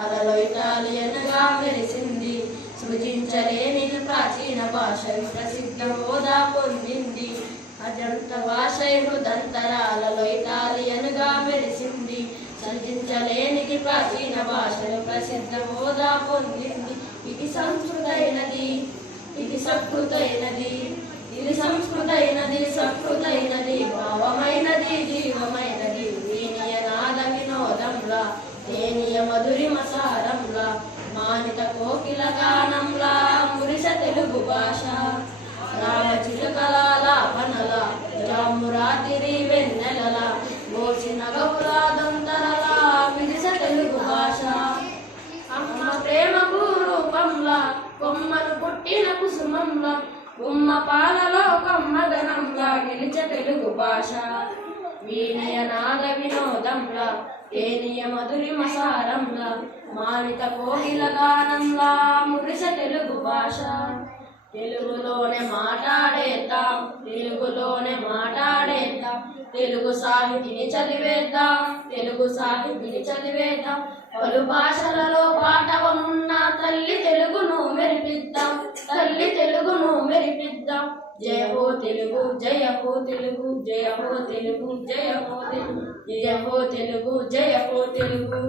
అలలో ఇటాలియన్గా మెరిసింది. సృజించలేని ప్రాచీన భాష ప్రసిద్ధ హోదా పొందింది. అజంత భాష హృదంతరాలలో ఇటాలియన్గా మెరిసింది. సృజించలేనికి ప్రాచీన భాషలు ప్రసిద్ధ హోదా పొందింది. ఇది సంస్కృతైనది, ఇది సకృతైనది, ఇది సంస్కృతైనది, సకృతైనది, భావమైనది, జీవమైనది. వీనియ నాద వినోదంలా, తేనియ మధురిమ సారంలా, మానిత కోకిల గానంలా మురిస తెలుగు భాష. రామ చిలుకల లాపనల, జామురాతిరి వెన్నెలల, మోసిన గౌరాదంతరలా మిరిస తెలుగు భాష. అమ్మ ప్రేమ భూరూపంలా, కొమ్మను పుట్టిన కుసుమంలా, గుమ్మ పాలలో కమ్మదనంలా నిలిచ తెలుగు భాష. వీణయ నాద వినోదంలా, తేనియ మధురిమ సారంలా, మానిత కోకిల గానంలా మురిస తెలుగు భాష. తెలుగులోనే మాట్లాడేద్దాం, తెలుగులోనే మాట్లాడేద్దాం, తెలుగు సాహితిని చదివేద్దాం, తెలుగు సాహితిని చదివేద్దాం. పలు భాషలలో పాఠవమున్న తల్లి తెలుగును మెరిపిద్దాం, తల్లి తెలుగును మెరిపిద్దాం. జయ హో తెలుగు, జయ హో తెలుగు, జయ హో తెలుగు, జయ హో తెలుగు, జయ హో తెలుగు, జయ హో తెలుగు.